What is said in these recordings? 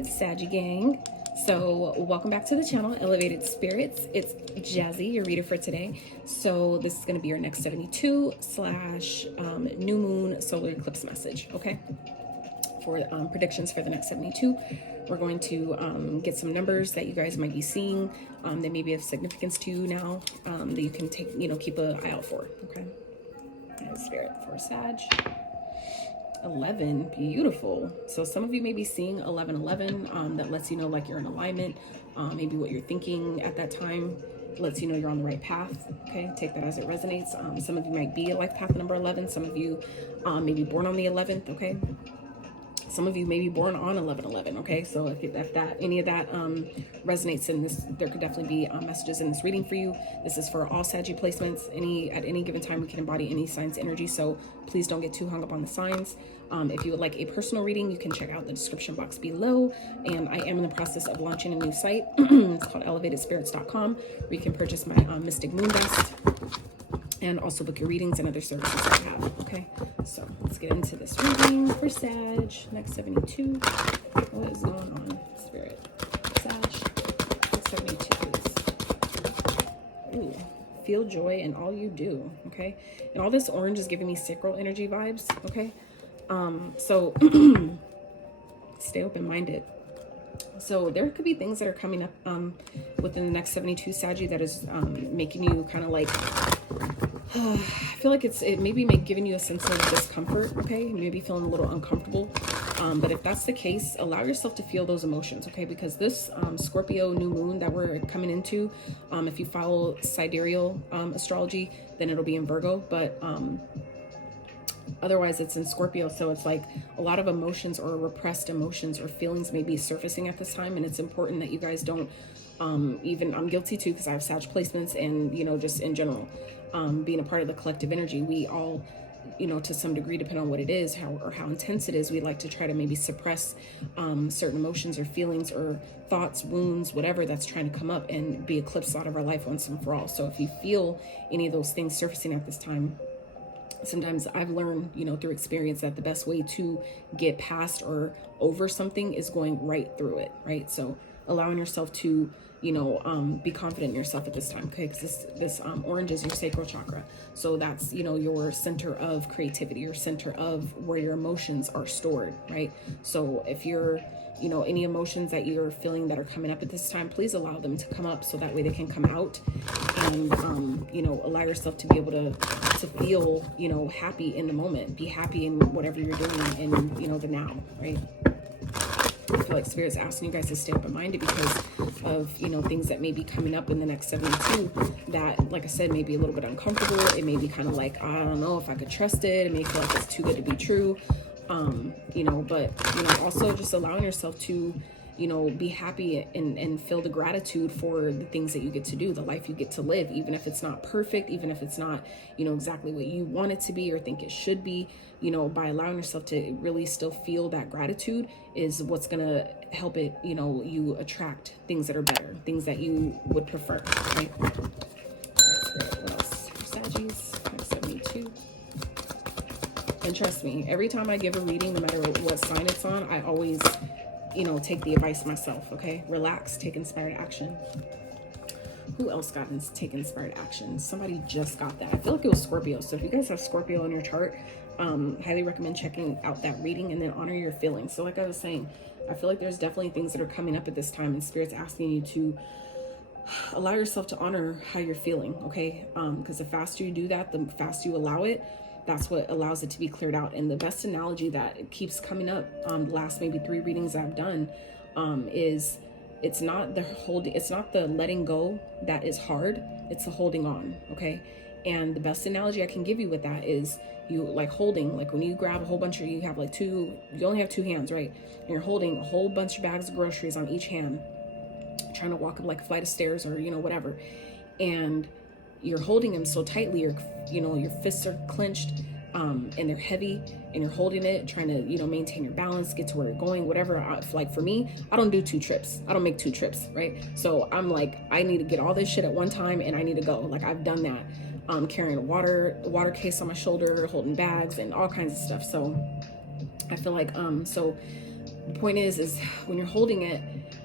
Hey, Saggy gang. So welcome back to the channel, Elevated Spirits. It's Jazi, your reader for today. So this is going to be your next 72 / new moon solar eclipse message, okay? For predictions for the next 72. We're going to get some numbers that you guys might be seeing that may be of significance to you now, that you can take, keep an eye out for, okay? And Spirit for Sag. 11, beautiful. So some of you may be seeing 1111. That lets you know like you're in alignment. Maybe what you're thinking at that time lets you know you're on the right path. Okay, take that as it resonates. Some of you might be a life path number 11. Some of you may be born on the 11th. Okay, some of you may be born on 1111. Okay, so if that any of that resonates in this, there could definitely be messages in this reading for you. This is for all Saggy placements. At any given time we can embody any sign's energy, so please don't get too hung up on the signs. If you would like a personal reading, you can check out the description box below. And I am in the process of launching a new site. It's called elevatedspirits.com, where you can purchase my Mystic Moon Vest and also book your readings and other services that I have. Okay, so let's get into this reading for Sag, next 72. What is going on, Spirit? Sag, next 72, please. Ooh, feel joy in all you do, okay? And all this orange is giving me sacral energy vibes, okay? So stay open-minded. So there could be things that are coming up within the next 72 Saggy that is making you kind of like I feel like it maybe giving you a sense of discomfort, okay? You may be feeling a little uncomfortable. But if that's the case, allow yourself to feel those emotions, okay? Because this Scorpio new moon that we're coming into, if you follow sidereal astrology, then it'll be in Virgo. But otherwise it's in Scorpio, so it's like a lot of emotions or repressed emotions or feelings may be surfacing at this time, and it's important that you guys don't even, I'm guilty too because I have Sag placements, and just in general, being a part of the collective energy, we all, to some degree, depending on what it is, how intense it is, we like to try to maybe suppress certain emotions or feelings or thoughts, wounds, whatever that's trying to come up and be eclipsed out of our life once and for all. So if you feel any of those things surfacing at this time, sometimes I've learned, through experience, that the best way to get past or over something is going right through it, right? So allowing yourself to, be confident in yourself at this time, okay? Because this orange is your sacral chakra. So that's, your center of creativity, your center of where your emotions are stored, right? So if you're, any emotions that you're feeling that are coming up at this time, please allow them to come up so that way they can come out, and, allow yourself to be able to feel, happy in the moment, be happy in whatever you're doing in, the now, right? I feel like Spirit's asking you guys to stay open-minded because of, things that may be coming up in the next 72 that, like I said, may be a little bit uncomfortable. It may be kind of like, I don't know if I could trust it. It may feel like it's too good to be true. But, also just allowing yourself to, be happy and feel the gratitude for the things that you get to do, the life you get to live, even if it's not perfect, even if it's not, exactly what you want it to be or think it should be, by allowing yourself to really still feel that gratitude is what's going to help it, you attract things that are better, things that you would prefer, right? All right, Spirit, what else? Saggies, next 72. And trust me, every time I give a reading, no matter what sign it's on, I always, take the advice myself, okay? Relax, take inspired action. Who else got take inspired action? Somebody just got that. I feel like it was Scorpio. So if you guys have Scorpio in your chart, highly recommend checking out that reading and then honor your feelings. So like I was saying, I feel like there's definitely things that are coming up at this time, and Spirit's asking you to allow yourself to honor how you're feeling, okay? Because the faster you do that, the faster you allow it, that's what allows it to be cleared out. And the best analogy that keeps coming up, the last maybe 3 readings I've done, is it's not the letting go that is hard, it's the holding on, okay? And the best analogy I can give you with that is you like holding, like when you grab a whole bunch of, you only have 2 hands, right? And you're holding a whole bunch of bags of groceries on each hand, trying to walk up like a flight of stairs or, whatever. And you're holding them so tightly, your fists are clenched, and they're heavy, and you're holding it, trying to, maintain your balance, get to where you're going, whatever. Like for me, I don't do 2 trips. I don't make 2 trips, right? So I'm like, I need to get all this shit at one time, and I need to go. Like I've done that, carrying a water case on my shoulder, holding bags and all kinds of stuff. So I feel like, The point is when you're holding it,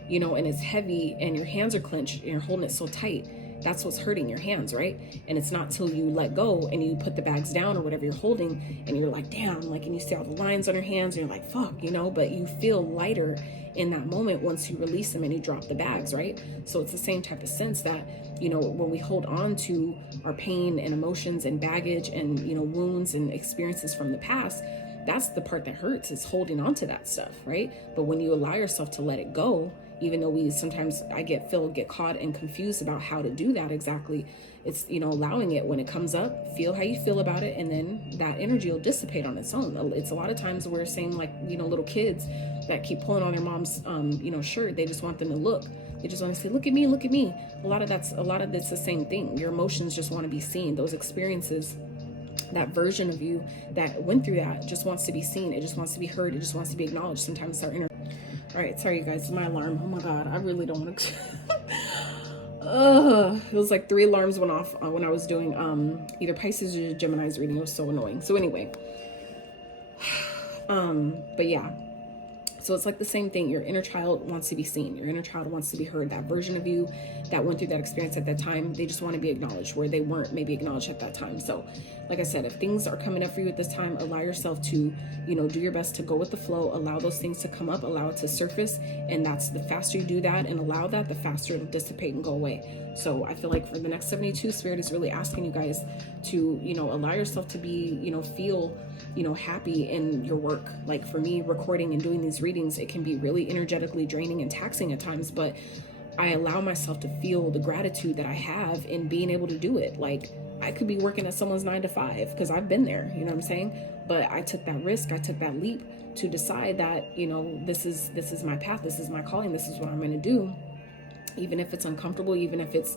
you know, and it's heavy and your hands are clenched and you're holding it so tight, that's what's hurting your hands, right? And it's not till you let go and you put the bags down or whatever you're holding and you're like, damn, like, and you see all the lines on your hands and you're like, fuck, you know, but you feel lighter in that moment once you release them and you drop the bags, right? So it's the same type of sense that, you know, when we hold on to our pain and emotions and baggage and, you know, wounds and experiences from the past, that's the part that hurts, is holding on to that stuff, right? But when you allow yourself to let it go, even though we sometimes get caught and confused about how to do that exactly, it's, you know, allowing it when it comes up, feel how you feel about it, and then that energy will dissipate on its own. It's a lot of times we're saying, like, you know, little kids that keep pulling on their mom's you know, shirt, they just want them to look. They just want to say, look at me, look at me. A lot of that's the same thing. Your emotions just want to be seen. Those experiences, that version of you that went through that, just wants to be seen. It just wants to be heard. It just wants to be acknowledged. Sometimes it's our inner. All right, sorry you guys, it's my alarm. Oh my God, I really don't want to. It was like 3 alarms went off when I was doing either Pisces or Gemini's reading. It was so annoying. So anyway, but yeah. So it's like the same thing. Your inner child wants to be seen. Your inner child wants to be heard. That version of you that went through that experience at that time, they just want to be acknowledged where they weren't maybe acknowledged at that time. So like I said, if things are coming up for you at this time, allow yourself to, you know, do your best to go with the flow, allow those things to come up, allow it to surface. And that's the faster you do that and allow that, the faster it'll dissipate and go away. So I feel like for the next 72, Spirit is really asking you guys to, you know, allow yourself to be, you know, feel, you know, happy in your work. Like for me, recording and doing these readings, it can be really energetically draining and taxing at times, but I allow myself to feel the gratitude that I have in being able to do it. Like I could be working at someone's 9 to 5 because I've been there, you know what I'm saying? But I took that risk, I took that leap to decide that, you know, this is my path, this is my calling, this is what I'm going to do. Even if it's uncomfortable, even if it's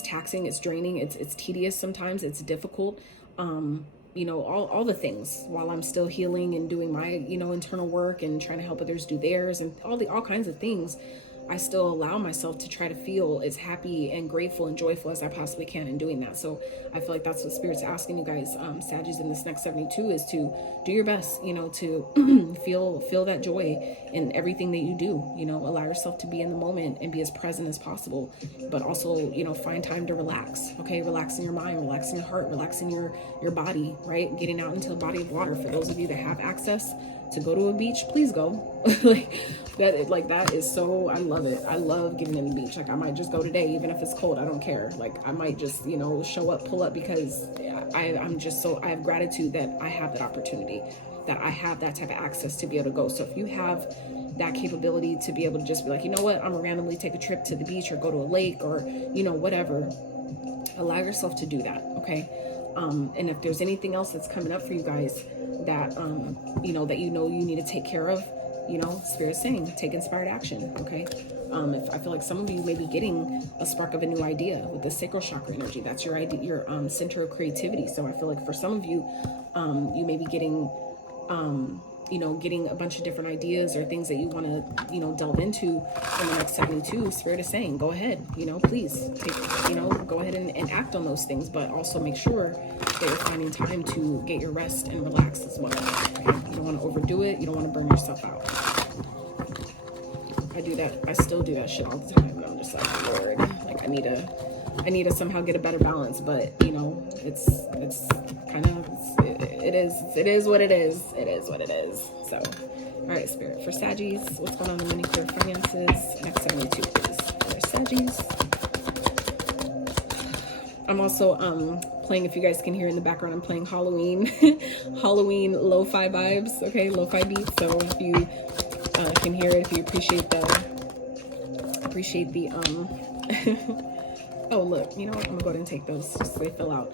taxing, it's draining, it's tedious sometimes, it's difficult, you know, all the things, while I'm still healing and doing my, you know, internal work and trying to help others do theirs and all kinds of things, I still allow myself to try to feel as happy and grateful and joyful as I possibly can in doing that. So I feel like that's what Spirit's asking you guys, Sagittarius, in this next 72, is to do your best, you know, to feel that joy in everything that you do. You know, allow yourself to be in the moment and be as present as possible, but also, you know, find time to relax. Okay, relax in your mind, relax in your heart, relax in your body, right? Getting out into a body of water. For those of you that have access to go to a beach, please go. like that is so, I love it. I love getting in the beach. Like I might just go today, even if it's cold, I don't care. Like I might just, you know, show up, pull up, because I'm just so, I have gratitude that I have that opportunity, that I have that type of access to be able to go. So if you have that capability to be able to just be like, you know what, I'm gonna randomly take a trip to the beach or go to a lake or, you know, whatever, allow yourself to do that. Okay. And if there's anything else that's coming up for you guys that, you know you need to take care of, you know, Spirit's saying, take inspired action. Okay. If I feel like some of you may be getting a spark of a new idea with the sacral chakra energy, that's your idea, your center of creativity. So I feel like for some of you, you may be getting, you know, getting a bunch of different ideas or things that you want to, you know, delve into in the next 72. Spirit is saying, go ahead, you know, please take, you know, go ahead and act on those things, but also make sure that you're finding time to get your rest and relax as well. Okay? You don't want to overdo it. You don't want to burn yourself out. I do that. I still do that shit all the time. And I'm just like, Lord, like I need to somehow get a better balance, but you know, it's kind of, it is what it is. It is what it is. So, all right, Spirit, for Sagittarius, what's going on in money, career, finances, next 72, please. For Sagittarius. I'm also playing, if you guys can hear in the background, I'm playing Halloween lo-fi vibes, okay, lo-fi beats. So if you can hear it, if you appreciate the oh look, you know what, I'm gonna go ahead and take those just so they fill out.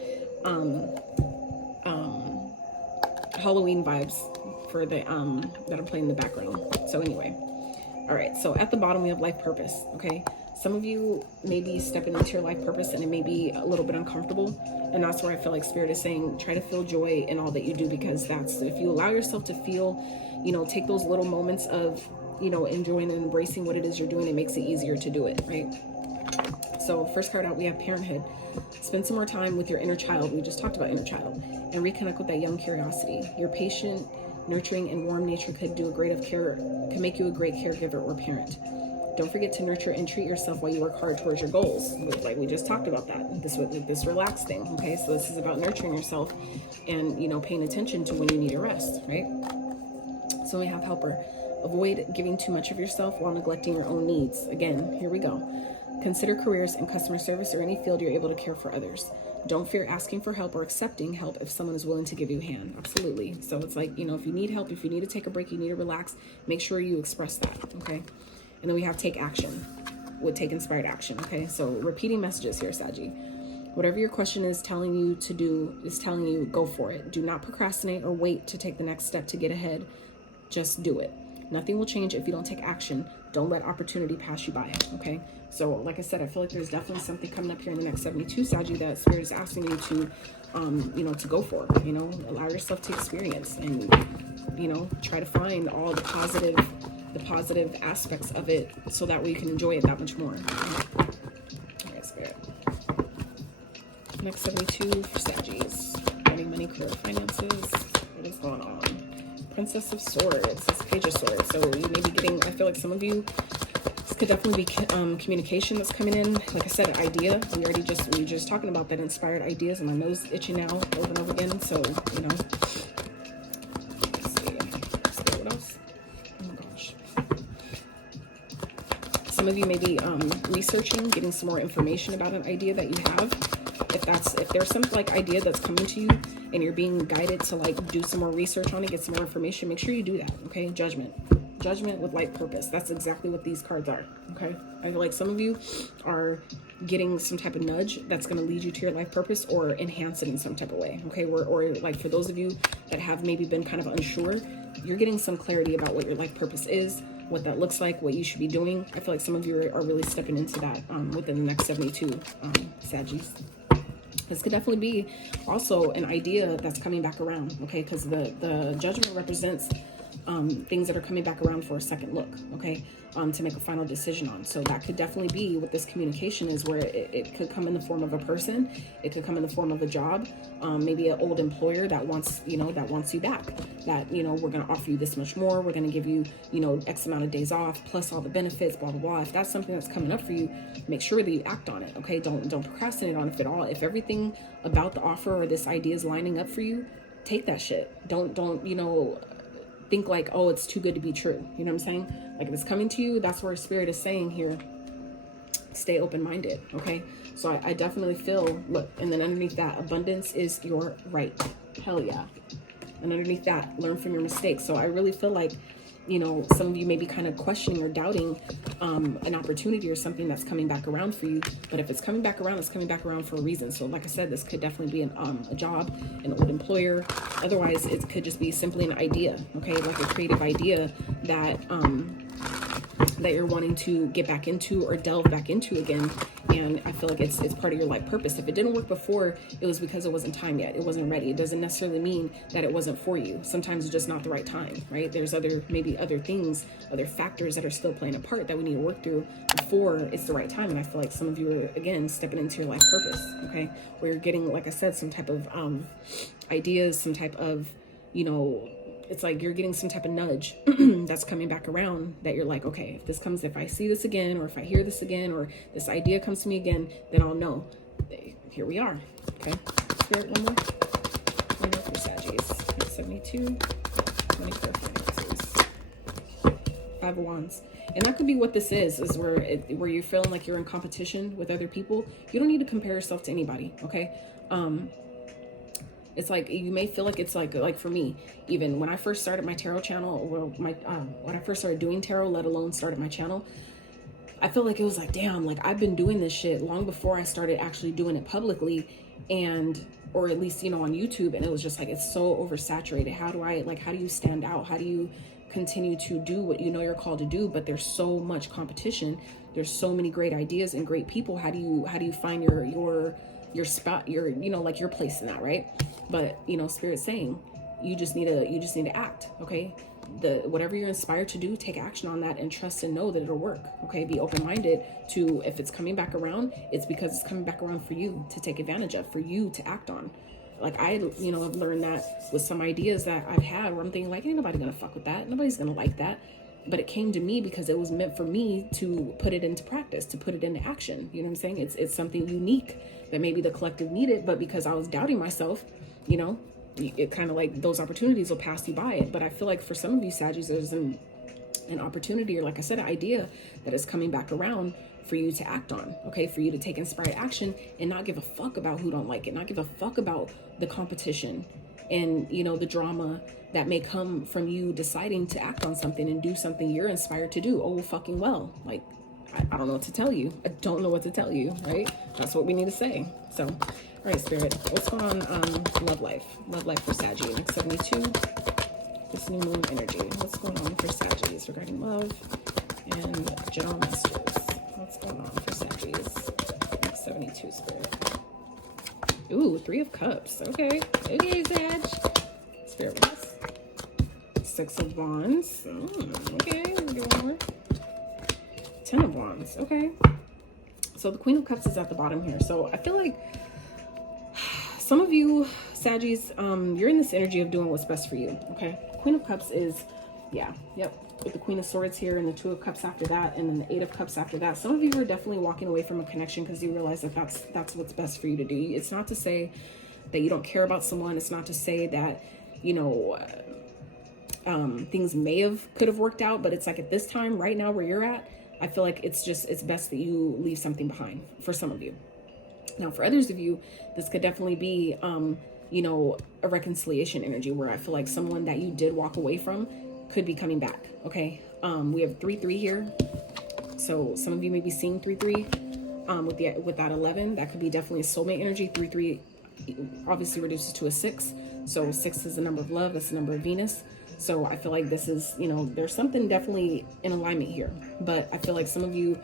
Halloween vibes for the that I'm playing in the background. So anyway, all right, so at the bottom we have life purpose. Okay, some of you may be stepping into your life purpose and it may be a little bit uncomfortable, and that's where I feel like Spirit is saying, try to feel joy in all that you do, because that's, if you allow yourself to feel, you know, take those little moments of, you know, enjoying and embracing what it is you're doing, it makes it easier to do it, right? So first card out, we have parenthood. Spend some more time with your inner child. We just talked about inner child, and reconnect with that young curiosity. You're patient, Nurturing and warm nature could make you a great caregiver or parent. Don't forget to nurture and treat yourself while you work hard towards your goals. Like we just talked about that, this relaxed thing, okay? So this is about nurturing yourself and, you know, paying attention to when you need a rest, right? So we have helper. Avoid giving too much of yourself while neglecting your own needs. Again, here we go. Consider careers in customer service or any field you're able to care for others. Don't fear asking for help or accepting help if someone is willing to give you a hand. Absolutely. So it's like, you know, if you need help, if you need to take a break, you need to relax, make sure you express that, okay? And then we have take action, would take inspired action, okay? So repeating messages here, Saggy. Whatever your question is telling you to do, is telling you, go for it. Do not procrastinate or wait to take the next step to get ahead. Just do it. Nothing will change if you don't take action. Don't let opportunity pass you by, okay? So like I said, I feel like there's definitely something coming up here in the next 72, Saggy, that Spirit is asking you to, you know, to go for, you know, allow yourself to experience and, you know, try to find all the positive aspects of it so that way you can enjoy it that much more. All right, Spirit. Next 72 for Saggies. Money, career, finances. What is going on? Princess of Swords. This Page of Swords. So you may be getting, I feel like some of you, this could definitely be communication that's coming in. Like I said, an idea. We were just talking about that, inspired ideas, and my nose itching now over and over again. So, you know. Let's see. What else? Oh my gosh. Some of you may be researching, getting some more information about an idea that you have. If there's some like idea that's coming to you and you're being guided to like do some more research on it, get some more information, make sure you do that, okay? Judgment with light purpose. That's exactly what these cards are, okay? I feel like some of you are getting some type of nudge that's going to lead you to your life purpose or enhance it in some type of way, okay? Or like for those of you that have maybe been kind of unsure, you're getting some clarity about what your life purpose is, what that looks like, what you should be doing. I feel like some of you are really stepping into that within the next 72 Saggies. This could definitely be also an idea that's coming back around, okay? Because the Judgment represents things that are coming back around for a second look, okay? To make a final decision on. So that could definitely be what this communication is, where it could come in the form of a person. It could come in the form of a job, maybe an old employer that wants you back. That, you know, we're going to offer you this much more. We're going to give you, you know, X amount of days off, plus all the benefits, blah, blah, blah. If that's something that's coming up for you, make sure that you act on it, okay? Don't procrastinate on it at all. If everything about the offer or this idea is lining up for you, take that shit. Don't, you know, think like, oh, it's too good to be true. You know what I'm saying? Like if it's coming to you, that's where Spirit is saying here, stay open-minded, okay? So I definitely feel, look, and then underneath that, abundance is your right. Hell yeah. And underneath that, learn from your mistakes. So I really feel like, you know, some of you may be kind of questioning or doubting an opportunity or something that's coming back around for you. But if it's coming back around, it's coming back around for a reason. So like I said, this could definitely be a job, an old employer. Otherwise, it could just be simply an idea, okay? Like a creative idea that that you're wanting to get back into or delve back into again. And I feel like it's part of your life purpose. If it didn't work before, it was because it wasn't time yet. It wasn't ready. It doesn't necessarily mean that it wasn't for you. Sometimes it's just not the right time, right? There's maybe other things, other factors that are still playing a part that we need to work through before it's the right time. And I feel like some of you are, again, stepping into your life purpose, okay? Where you're getting, like I said, some type of ideas, some type of, you know, it's like you're getting some type of nudge that's coming back around that you're like, okay, if I see this again, or if I hear this again, or this idea comes to me again, then I'll know. Here we are. Okay. Spirit, one more for Saggies. 72. 24 finances. 5 of Wands. And that could be what this is where you're feeling like you're in competition with other people. You don't need to compare yourself to anybody, okay? It's like, you may feel like it's like for me, even when I first started my tarot channel, or when I first started doing tarot, let alone started my channel, I feel like it was like, damn, like I've been doing this shit long before I started actually doing it publicly, or at least, you know, on YouTube. And it was just like, it's so oversaturated. How do you stand out? How do you continue to do what you know you're called to do? But there's so much competition. There's so many great ideas and great people. How do you find your spot, you know, like your place in that, right? But, you know, Spirit's saying you just need to act, okay? Whatever you're inspired to do, take action on that and trust and know that it'll work, okay? Be open-minded to, if it's coming back around, it's because it's coming back around for you to take advantage of, for you to act on, Like I, you know, I've learned that with some ideas that I've had where I'm thinking like, ain't nobody gonna fuck with that. Nobody's gonna like that. But it came to me because it was meant for me to put it into practice, to put it into action. You know what I'm saying? It's something unique that maybe the collective needed, but because I was doubting myself, you know, it kind of like those opportunities will pass you by it. But I feel like for some of you Saggies, there's an opportunity, or like I said, an idea that is coming back around for you to act on, okay? For you to take inspired action and not give a fuck about who don't like it, not give a fuck about the competition and, you know, the drama that may come from you deciding to act on something and do something you're inspired to do. Oh, fucking well. Like, I don't know what to tell you. I don't know what to tell you, right? That's what we need to say. So, all right, Spirit, what's going on love life? Love life for Saggy, next 72, this new moon energy. What's going on for Saggies regarding love and general messages? What's going on for Saggies, next 72, Spirit? Ooh, 3 of Cups. Okay. Okay, Sag. Spirit with us. 6 of Wands. Okay, we'll do one more. 10 of Wands. Okay. So the Queen of Cups is at the bottom here. So I feel like some of you Saggies, you're in this energy of doing what's best for you. Okay. Queen of Cups is, yeah, yep. With the Queen of Swords here and the 2 of Cups after that, and then the 8 of Cups after that. Some of you are definitely walking away from a connection because you realize that that's what's best for you to do. It's not to say that you don't care about someone. It's not to say that, you know, things could have worked out, but it's like at this time right now where you're at, I feel like it's best that you leave something behind for some of you. Now for others of you, this could definitely be you know, a reconciliation energy where I feel like someone that you did walk away from could be coming back. Okay. We have 3-3 here, so some of you may be seeing 3-3 with that 11. That could be definitely a soulmate energy. 3-3 obviously reduces to a 6, so 6 is the number of love. That's the number of Venus. So I feel like this is, you know, there's something definitely in alignment here, but I feel like some of you,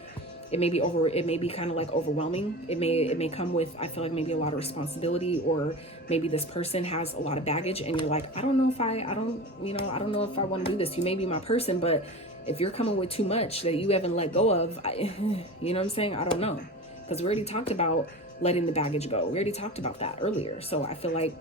it may be kind of like overwhelming. It may come with, I feel like maybe a lot of responsibility, or maybe this person has a lot of baggage and you're like, I don't know if I don't know if I want to do this. You may be my person, but if you're coming with too much that you haven't let go of, you know what I'm saying? I don't know. Because we already talked about letting the baggage go. We already talked about that earlier. So I feel like,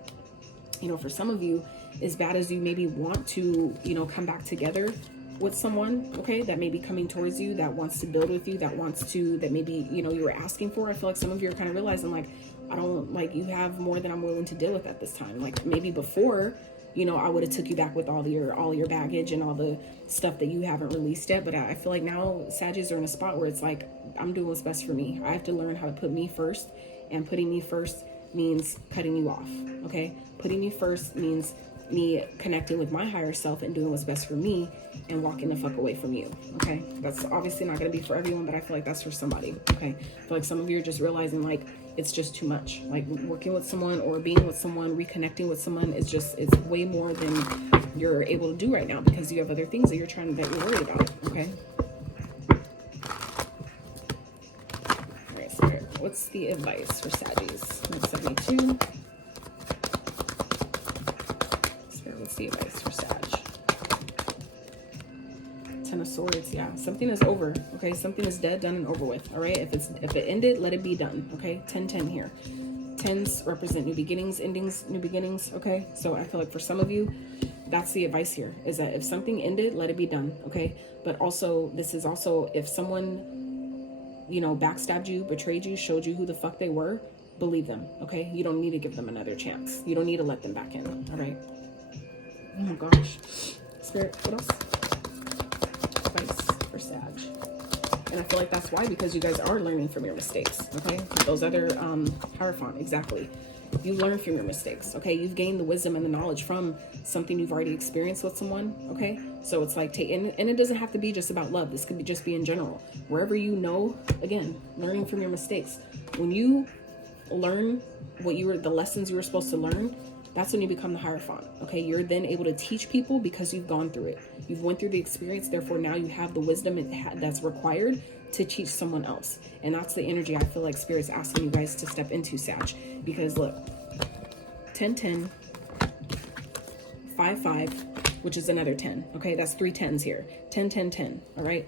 you know, for some of you, as bad as you maybe want to, you know, come back together with someone, okay, that may be coming towards you, that wants to build with you, that maybe, you know, you were asking for. I feel like some of you are kind of realizing like, I don't, like, you have more than I'm willing to deal with at this time. Like maybe before, you know, I would have took you back with all your baggage and all the stuff that you haven't released yet. But I feel like now Saggies are in a spot where it's like, I'm doing what's best for me. I have to learn how to put me first, and putting me first means cutting you off. Okay. Putting me first means me connecting with my higher self and doing what's best for me and walking the fuck away from you. Okay. That's obviously not going to be for everyone, but I feel like that's for somebody. Okay. I feel like some of you are just realizing like it's just too much. Like working with someone or being with someone, reconnecting with someone is just, it's way more than you're able to do right now because you have other things that you're worried about. Okay. All right, Spirit, what's the advice for Saggies? 72. What's the advice for Sag? 10 of Swords. Yeah, something is over. Okay, something is dead, done, and over with. All right, if it ended, let it be done. Okay, 10-10 here. 10s represent new beginnings, endings, new beginnings. Okay, so I feel like for some of you, that's the advice here, is that if something ended, let it be done. Okay, but also this is also if someone, you know, backstabbed you, betrayed you, showed you who the fuck they were, believe them. Okay, you don't need to give them another chance. You don't need to let them back in. All right. Oh my gosh. Spirit, what else? Advice for Sag. And I feel like that's why, because you guys are learning from your mistakes, okay? Those other Hierophant, exactly. You learn from your mistakes, okay? You've gained the wisdom and the knowledge from something you've already experienced with someone, okay? So it's like, and it doesn't have to be just about love. This could just be in general. Wherever you know, again, learning from your mistakes. When you learn the lessons you were supposed to learn, that's when you become the Hierophant, okay? You're then able to teach people because you've gone through it. You've went through the experience, therefore now you have the wisdom that's required to teach someone else. And that's the energy I feel like Spirit's asking you guys to step into, Sag. Because look, 10-10, 5-5, which is another 10, okay? That's 3 10s here. 10-10-10, all right?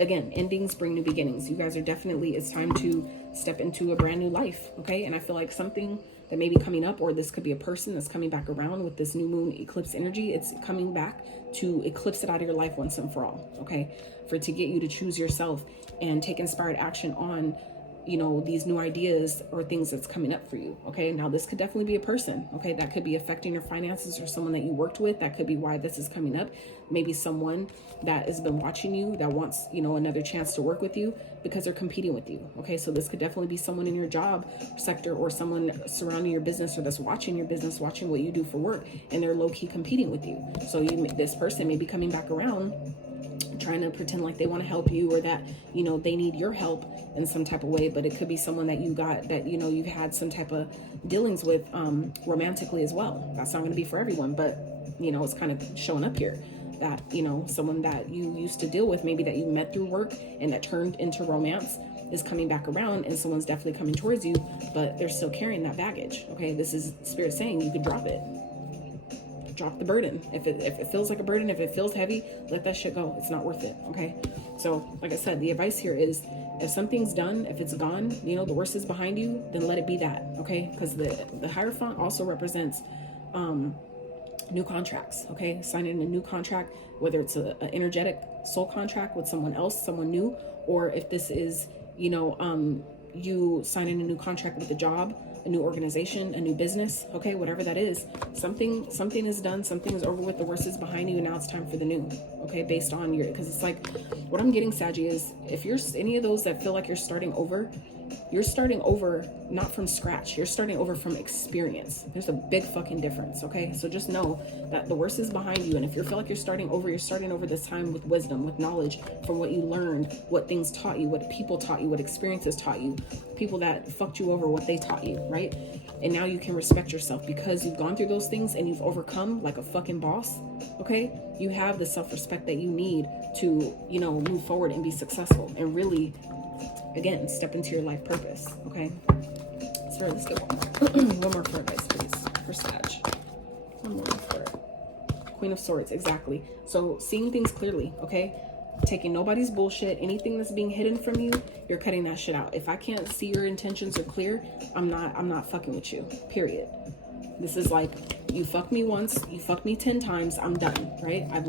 Again, endings bring new beginnings. You guys are definitely, it's time to step into a brand new life, okay? And I feel like something that may be coming up, or this could be a person that's coming back around with this new moon eclipse energy. It's coming back to eclipse it out of your life once and for all, okay? For to get you to choose yourself and take inspired action on, you know, these new ideas or things that's coming up for you, okay? Now, this could definitely be a person, okay? That could be affecting your finances, or someone that you worked with. That could be why this is coming up. Maybe someone that has been watching you, that wants, you know, another chance to work with you because they're competing with you, okay? So this could definitely be someone in your job sector, or someone surrounding your business, or that's watching your business, watching what you do for work, and they're low-key competing with you. So this person may be coming back around, trying to pretend like they want to help you, or that, you know, they need your help in some type of way. But it could be someone that you got, that, you know, you've had some type of dealings with romantically as well. That's not going to be for everyone, but, you know, it's kind of showing up here that, you know, someone that you used to deal with, maybe that you met through work and that turned into romance, is coming back around, and someone's definitely coming towards you, but they're still carrying that baggage, okay? This is Spirit saying you could drop it. Drop the burden. If it feels like a burden, if it feels heavy, let that shit go. It's not worth it, okay? So, like I said, the advice here is, if something's done, if it's gone, you know, the worst is behind you, then let it be that, okay? Because the Hierophant also represents new contracts, okay? Signing a new contract, whether it's an energetic soul contract with someone else, someone new, or if this is, you know, you signing a new contract with a job, a new organization, a new business, okay? Whatever that is, something is done, something is over with, the worst is behind you, and now it's time for the new, okay? Based on your, because it's like, what I'm getting, Saggy, is if you're any of those that feel like you're starting over not from scratch. You're starting over from experience. There's a big fucking difference, okay? So just know that the worst is behind you, and if you feel like you're starting over this time with wisdom, with knowledge from what you learned, what things taught you, what people taught you, what experiences taught you, people that fucked you over, what they taught you, right? And now you can respect yourself because you've gone through those things and you've overcome like a fucking boss, okay? You have the self-respect that you need to, you know, move forward and be successful and really, again, step into your life purpose, okay? So let's get one more for advice, please, for Sag. One more for it. Queen of Swords, exactly. So seeing things clearly, okay? Taking nobody's bullshit. Anything that's being hidden from you, you're cutting that shit out. If I can't see your intentions are clear, I'm not fucking with you, period. This is like, you fucked me once, you fucked me 10 times, I'm done, right? I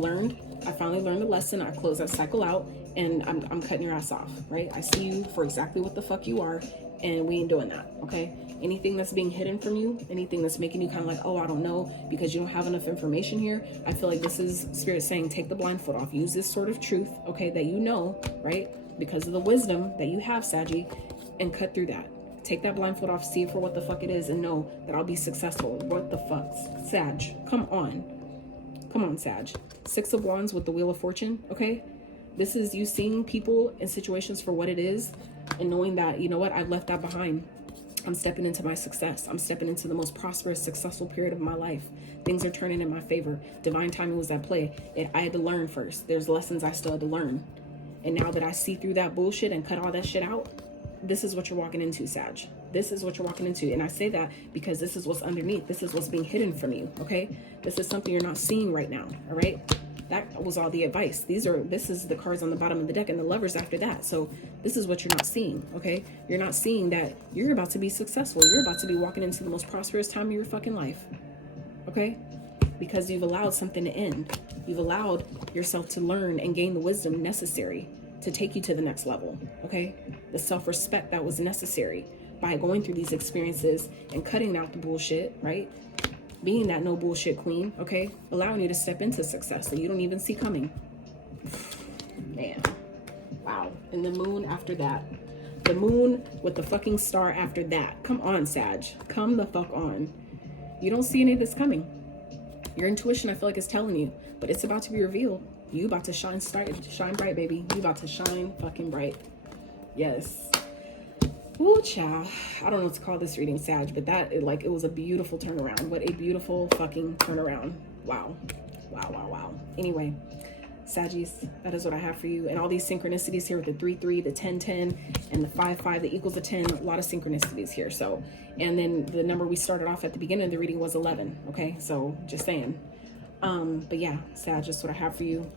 finally learned the lesson. I close that cycle out, and I'm cutting your ass off, right? I see you for exactly what the fuck you are, and we ain't doing that, okay? Anything that's being hidden from you, anything that's making you kind of like, oh, I don't know, because you don't have enough information here, I feel like this is Spirit saying, take the blindfold off. Use this sort of truth, okay, that you know, right? Because of the wisdom that you have, Saggy, and cut through that. Take that blindfold off, see it for what the fuck it is, and know that I'll be successful. What the fuck? Sag, come on. Come on, Sag. 6 of Wands with the Wheel of Fortune, okay? This is you seeing people and situations for what it is and knowing that, you know what, I've left that behind. I'm stepping into my success. I'm stepping into the most prosperous, successful period of my life. Things are turning in my favor. Divine timing was at play. I had to learn first. There's lessons I still had to learn. And now that I see through that bullshit and cut all that shit out, this is what you're walking into, Sag. This is what you're walking into. And I say that because this is what's underneath. This is what's being hidden from you, okay? This is something you're not seeing right now, all right? That was all the advice. This is the cards on the bottom of the deck and the Lovers after that. So this is what you're not seeing, okay? You're not seeing that you're about to be successful. You're about to be walking into the most prosperous time of your fucking life, okay? Because you've allowed something to end. You've allowed yourself to learn and gain the wisdom necessary to take you to the next level, okay? The self-respect that was necessary by going through these experiences and cutting out the bullshit, right? Being that no bullshit queen, okay? Allowing you to step into success that you don't even see coming. Man, wow. And the moon after that. The moon with the fucking star after that. Come on, Sag. Come the fuck on. You don't see any of this coming. Your intuition, I feel like, is telling you, but it's about to be revealed. You about to shine bright, baby. You about to shine fucking bright. Yes. Ooh, child. I don't know what to call this reading, Sag, but it was a beautiful turnaround. What a beautiful fucking turnaround. Wow. Wow, wow, wow. Anyway, Saggies, that is what I have for you. And all these synchronicities here with the 3-3, the 10-10, and the 5-5 that equals a 10. A lot of synchronicities here. So, and then the number we started off at the beginning of the reading was 11. Okay, so just saying. But yeah, Sag, just what I have for you.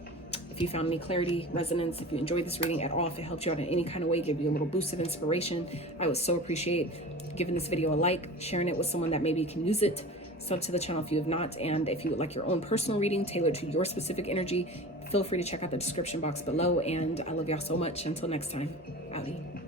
If you found any clarity, resonance, if you enjoyed this reading at all, if it helped you out in any kind of way, give you a little boost of inspiration, I would so appreciate giving this video a like, sharing it with someone that maybe can use it. Sub to the channel if you have not, and if you would like your own personal reading tailored to your specific energy, feel free to check out the description box below. And I love y'all so much. Until next time, outie.